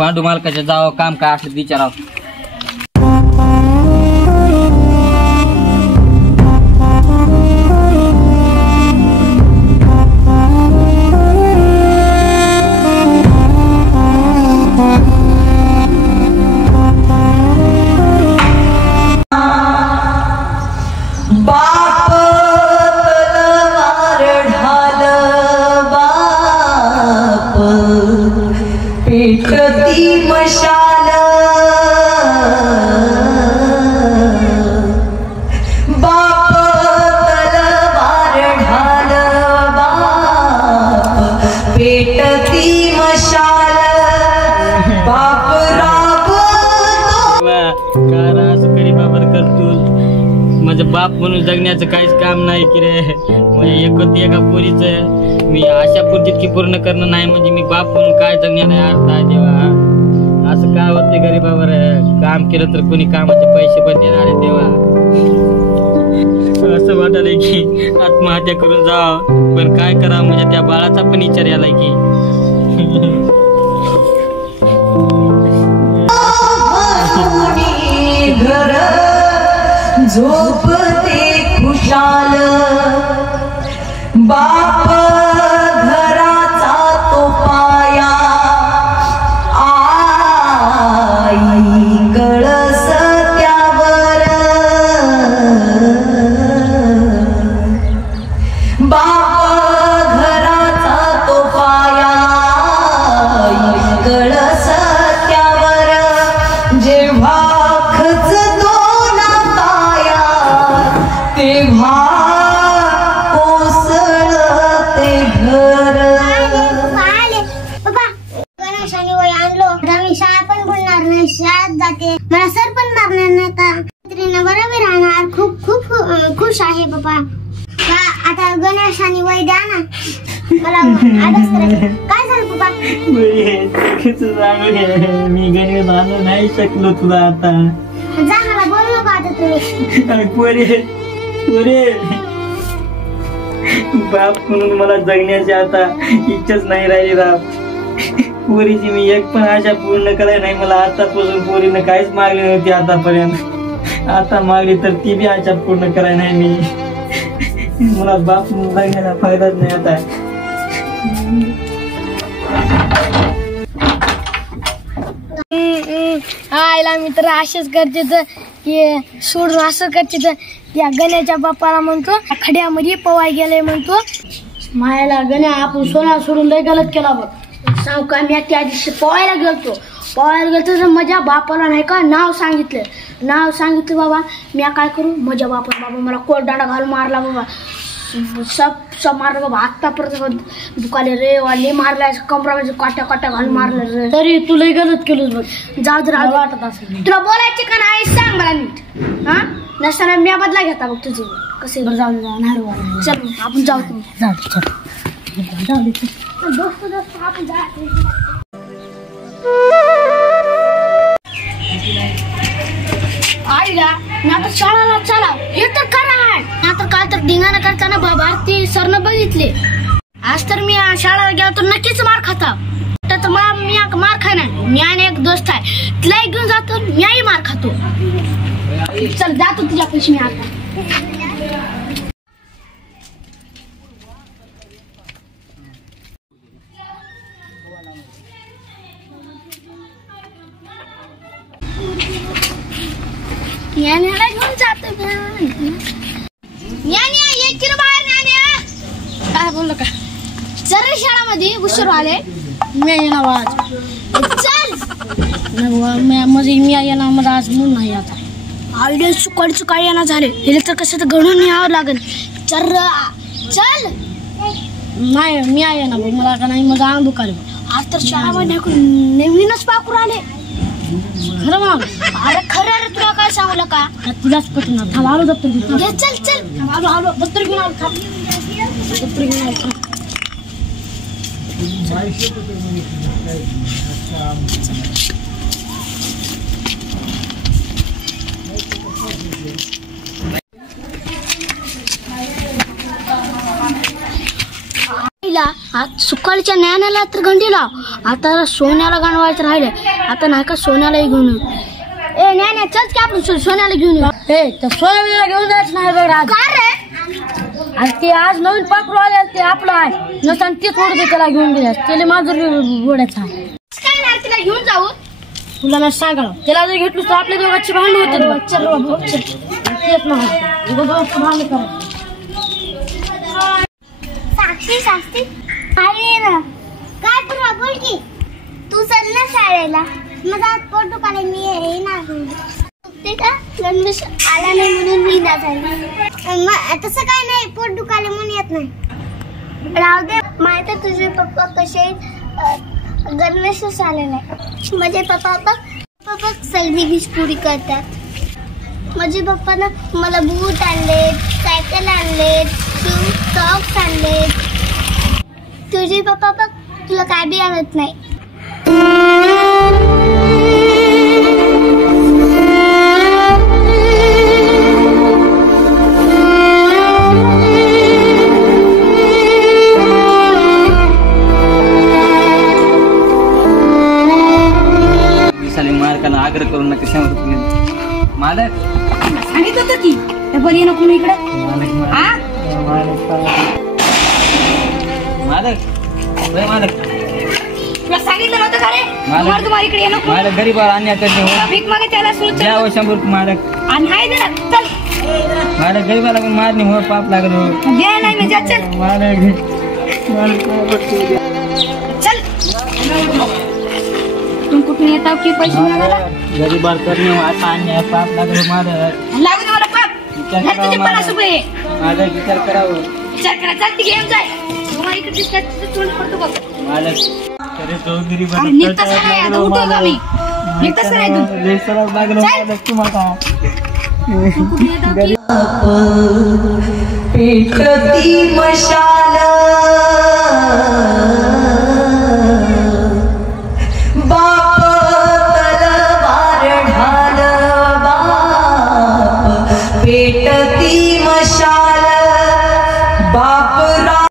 पांडू मालकाच्या जावं काम काय असलं विचारावं. माझं बाप म्हणून जगण्याचं काहीच काम नाही की रे. म्हणजे एका पोरीचं मी आशा पूर्ती की पूर्ण करणं नाही म्हणजे मी बाप म्हणून काय जगण्याला अर्थ आहे देवा. असं काय होते गरीबावर काम केलं तर कोणी कामाचे पैसे पण देणार आहे देवा. असं वाटलंय की आत्महत्या करून जावं पण काय करावं म्हणजे त्या बाळाचा पण विचार यालाय की झोपते खुशाल बाप घराचा तो पाया आई कळस त्यावर बाप घराचा तो पाया आई कळस त्यावर जेव्हा तेव्हा कोसळते घर. पप्पा गणेश आणि वय आणलो मी शाळा पण बोलणार नाही शाळेत जाते मला सर पण मारणार नाही का मैत्रिणी बरोबर राहणार खूप खूप खुश आहे पप्पा. आता गणेश आणि वय द्या ना मला अभ्यास करायचं. काय झालं पप्पा? मी गणेश आणू नाही शकलो तुला आता. जा मला बोलू नका आता तुम्ही. बाप म्हणून मला जगण्याची आता इच्छाच नाही राहिली राव. पोरीची मी एक पण आशा पूर्ण करायला नाही. मला आतापासून पोरीनं काहीच मागली नव्हती आतापर्यंत. आता मागली तर ती बी आशा पूर्ण करायला नाही मी. मला बाप म्हणून जगण्याचा फायदाच नाही आता. आईला मी तर असेच करते तर की सोडून असं करते तर या गण्याच्या बाप्पाला म्हणतो खड्यामध्ये पवाय गेले म्हणतो. मायाला गण्या आपण सोना सोडून लय गलत केला बघ. सांग का मी त्या दिवशी पवायला गेलतो तर माझ्या बापाला नाही का नाव सांगितलं बाबा. मी काय करू माझ्या बापाला बाबा मला कोरडाडा घालून मारला बाबा. सब मारलं बाबा. आतापर्यंत दुखाले रे वाले मारलाय कमरामध्ये काट्या घालून मारलं रे. तरी तू लय गलत केलंस बघ. जाऊ दे वाटत असेल तुला बोलायचे का नाही सांग मला नीट. हा नसताना मी बदला घेता बघ तुझे कसे. जाऊ दे चल आपण जाऊ. आपण आईला मी आता शाळेला चला हे तर करा. आता काल तर धिंगाणा करताना भारती सरनं बघितले. आज तर मी शाळेला गेलो तर नक्कीच मार खाता. तर मला मी मार खाणार. मी आणि एक दोस्त आहे तिला घेऊन जातो मीही मार खातो. चल जातो तुझ्या पैसे मी आता. न्यान्याला घेऊन जातो. न्यान्या ये की बाहेर. न्यान्या काय बोललो का जरा शाळेमध्ये उशीर आले. मी येणार आज चल म्हणजे मी येणार मला आज म्हणून नाही आता. आयडिया सुकाळीचं काय येणार झाले हे तर कसं तर घडून यावं लागेल. चल नाही मी येणार बघ. मला का नाही माझं अंग दुखाले. आज तर शाळेमध्ये नवीनच पाकूर आले. खरं मग अरे खरं अरे तुला काय सांगू का तुलाच पटणार. थांब आलो दप्तर घेऊन. चल आलो दप्तर घेऊन आलो. दप्तर घेऊन आलो. आज सुकाळच्या न्यायाला तर घंटीला आता सोन्याला गणवायचं राहिलं. आता नाही का सोन्यालाही घेऊन येऊ. ए नाही चल की आपण सोन्याला घेऊन येऊ. ए तर सोन्याला घेऊन जायचं नाही बघ आज. का रे? आणि ते आज नवीन पाखरू आले ते आपलं आहे नसताना तेच ओढते त्याला घेऊन गेल्या त्याला माझं ओढायचं आहे. काय नाही तिला घेऊन जाऊ तुला नाही सांगा त्याला जर घेतलं तर आपल्या दोघांची भांडण होते. चल बाबा तेच भांडण करा. साक्षी अरे काय पूर्वा बोल की तू चल ना शाळेला. माझा आज पोट दुखायला मी येणार ते का गणवेश आला नाही म्हणून मी ना झाली. तसं काय नाही पोट दुखायला म्हणून येत नाही. राहू दे माहित आहे तुझे पप्पा कसे गणवेशच आले नाही. माझे पप्पा सलगी वीज पुरी करतात. माझे पप्पा ना मला बूट आणले सायकल आणले सॉक्स आणले. तुझे पप्पा बघ तुला काय बी आणत नाही. मालकाला आग्रह करून नका कशावर मालक सांगितलं होतं की बरी नको मी इकडे. मालक तुला सांगितलं नव्हतं का रे तुम्हाला इकडे नको. मालक गरीब आणण्याचं भीक मागे त्याला द्या 100 मालक. आणि हाय ना चल मालक गरीबाला पण मारणे हो पाप लागत हो. दे नाही मी जा चल चल. तुम कुठून येता की पैसे मिळाला गरीबार करणे आता अन्याय पाप लागत मालक. लागू दे मला पाप. तुझे 50 रुपये मालक विचार करावं. विचार करा चल ती घेऊन जाय. तुम्हाला इकडे दिसतात तोंड पडतो बघ मालक अरे तो गरीब निघताच नाही आता उठव का मी निघताच नाही तू लेसराव लागलो मालक तुम्हाला. पेटती मशाल